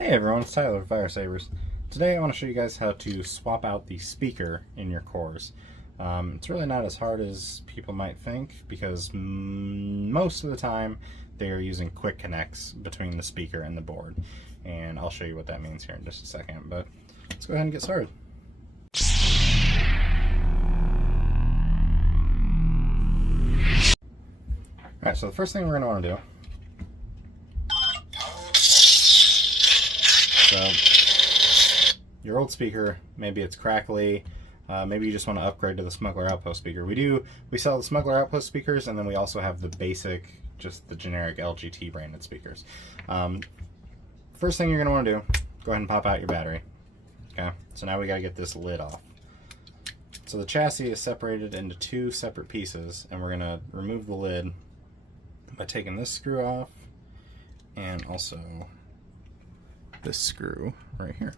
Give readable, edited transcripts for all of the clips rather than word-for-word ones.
Hey everyone, it's Tyler with Fire Sabers. Today I want to show you guys how to swap out the speaker in your cores. It's really not as hard as people might think because most of the time they are using quick connects between the speaker and the board. And I'll show you what that means here in just a second, but let's go ahead and get started. Alright, so the first thing we're going to want to do, so your old speaker, maybe it's crackly, maybe you just want to upgrade to the Smuggler Outpost speaker. We sell the Smuggler Outpost speakers, and then we also have the basic, just the generic LGT branded speakers. First thing you're going to want to do, go ahead and pop out your battery. Okay, so now we got to get this lid off. So the chassis is separated into two separate pieces, and we're going to remove the lid by taking this screw off and also this screw right here.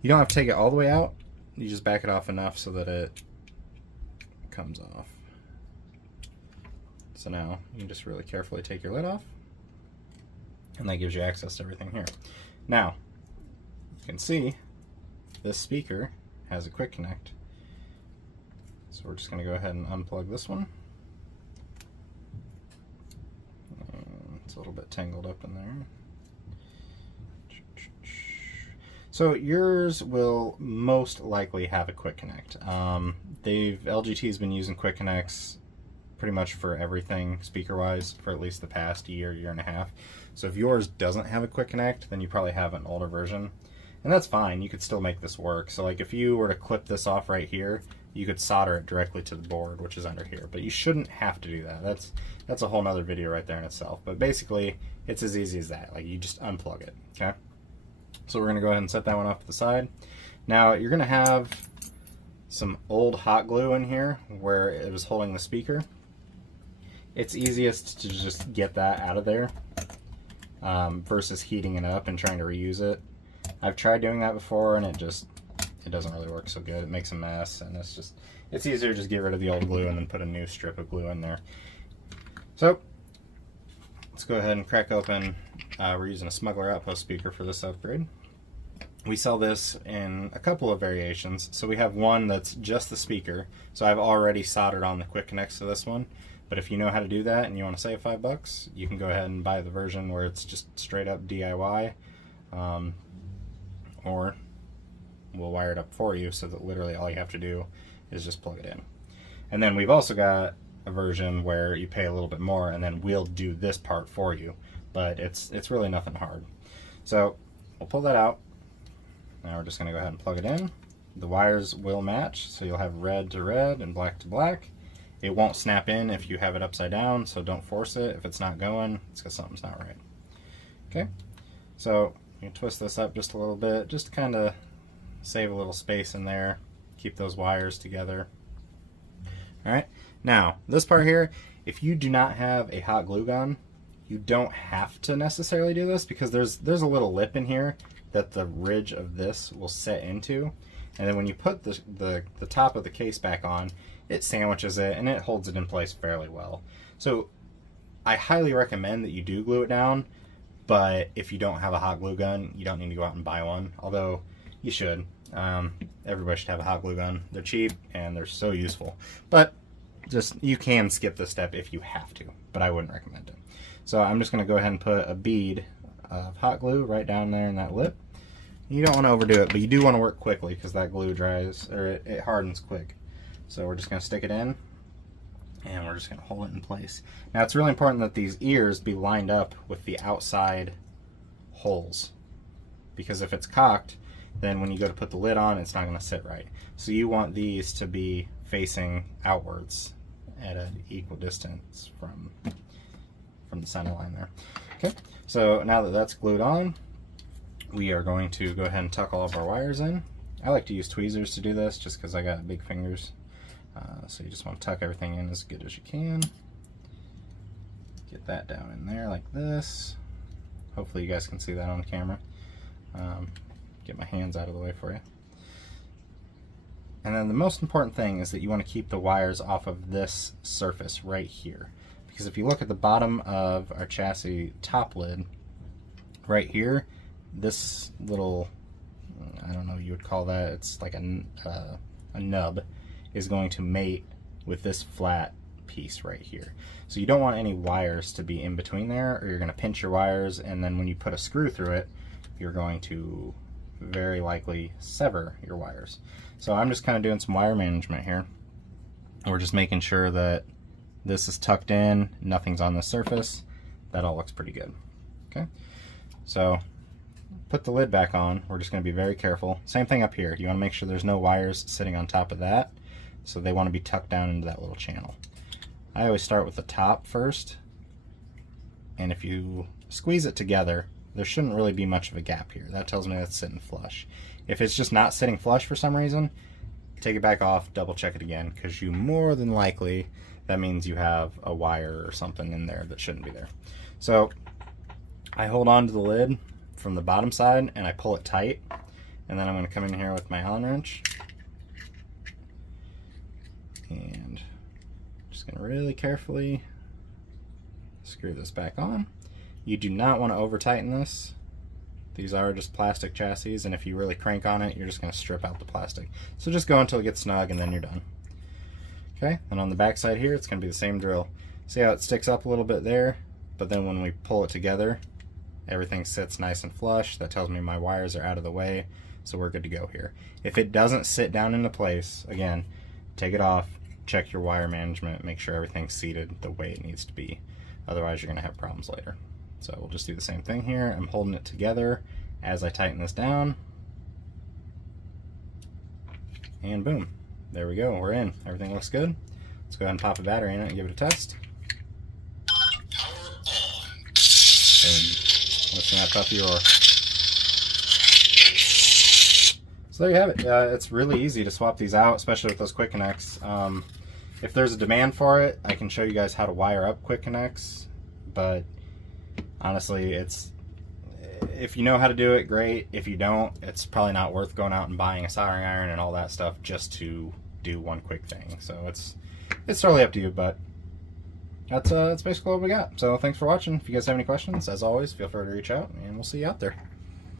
You don't have to take it all the way out, you just back it off enough so that it comes off. So now you can just really carefully take your lid off, and that gives you access to everything here. Now you can see this speaker has a quick connect, so we're just going to go ahead and unplug this one. It's a little bit tangled up in there. So yours will most likely have a quick connect. LGT's been using quick connects pretty much for everything speaker-wise for at least the past year and a half. So if yours doesn't have a quick connect, then you probably have an older version. And that's fine, you could still make this work. So like if you were to clip this off right here, you could solder it directly to the board, which is under here. But you shouldn't have to do that. That's a whole nother video right there in itself. But basically, it's as easy as that. Like you just unplug it, okay? So we're gonna go ahead and set that one off to the side. Now you're gonna have some old hot glue in here where it was holding the speaker. It's easiest to just get that out of there versus heating it up and trying to reuse it. I've tried doing that before and it doesn't really work so good. It makes a mess, and it's easier to just get rid of the old glue and then put a new strip of glue in there. So let's go ahead and crack open. We're using a Smuggler Outpost speaker for this upgrade. We sell this in a couple of variations. So we have one that's just the speaker. So I've already soldered on the quick connects to this one. But if you know how to do that and you want to save $5, you can go ahead and buy the version where it's just straight up DIY. Or we'll wire it up for you so that literally all you have to do is just plug it in. And then we've also got a version where you pay a little bit more and then we'll do this part for you. But it's really nothing hard. So we'll pull that out. Now we're just going to go ahead and plug it in. The wires will match, so you'll have red to red and black to black. It won't snap in if you have it upside down, so don't force it. If it's not going, it's because something's not right. Okay, so you can twist this up just a little bit, just to kind of save a little space in there, keep those wires together. Alright, now this part here, if you do not have a hot glue gun, you don't have to necessarily do this because there's a little lip in here that the ridge of this will set into, and then when you put the top of the case back on, it sandwiches it and it holds it in place fairly well. So I highly recommend that you do glue it down, but if you don't have a hot glue gun, you don't need to go out and buy one, although you should. Everybody should have a hot glue gun. They're cheap and they're so useful, but you can skip this step if you have to, but I wouldn't recommend it. So I'm just going to go ahead and put a bead of hot glue right down there in that lip. You don't want to overdo it, but you do want to work quickly because that glue dries, or it hardens quick. So we're just going to stick it in and we're just going to hold it in place. Now it's really important that these ears be lined up with the outside holes, because if it's cocked, then when you go to put the lid on, it's not going to sit right. So you want these to be facing outwards at an equal distance from the center line there. Okay, so now that that's glued on, we are going to go ahead and tuck all of our wires in. I like to use tweezers to do this just because I got big fingers. So you just want to tuck everything in as good as you can. Get that down in there like this. Hopefully you guys can see that on camera. Get my hands out of the way for you. And then the most important thing is that you want to keep the wires off of this surface right here. Because if you look at the bottom of our chassis top lid, right here, this little, I don't know what you would call that, it's like a nub, is going to mate with this flat piece right here. So you don't want any wires to be in between there, or you're going to pinch your wires, and then when you put a screw through it, you're going to very likely sever your wires. So I'm just kind of doing some wire management here. We're just making sure that this is tucked in, nothing's on the surface. That all looks pretty good. Okay, so put the lid back on. We're just going to be very careful. Same thing up here. You want to make sure there's no wires sitting on top of that, so they want to be tucked down into that little channel. I always start with the top first, and if you squeeze it together, there shouldn't really be much of a gap here. That tells me that's sitting flush. If it's just not sitting flush for some reason, take it back off, double check it again, because you more than likely, that means you have a wire or something in there that shouldn't be there. So I hold on to the lid from the bottom side and I pull it tight, and then I'm going to come in here with my Allen wrench and just going to really carefully screw this back on. You do not want to over tighten this. These are just plastic chassis, and if you really crank on it, you're just going to strip out the plastic. So just go until it gets snug and then you're done. Okay, and on the back side here, it's going to be the same drill. See how it sticks up a little bit there, but then when we pull it together, everything sits nice and flush. That tells me my wires are out of the way, so we're good to go here. If it doesn't sit down into place, again, take it off, check your wire management, make sure everything's seated the way it needs to be. Otherwise, you're going to have problems later. So we'll just do the same thing here. I'm holding it together as I tighten this down. And boom. There we go. We're in. Everything looks good. Let's go ahead and pop a battery in it and give it a test. Boom. Listen to that puppy roar. So there you have it. It's really easy to swap these out, especially with those quick connects. If there's a demand for it, I can show you guys how to wire up quick connects, but honestly, if you know how to do it, great. If you don't, it's probably not worth going out and buying a soldering iron and all that stuff just to do one quick thing. So it's totally up to you, but that's basically what we got. So thanks for watching. If you guys have any questions, as always, feel free to reach out, and we'll see you out there.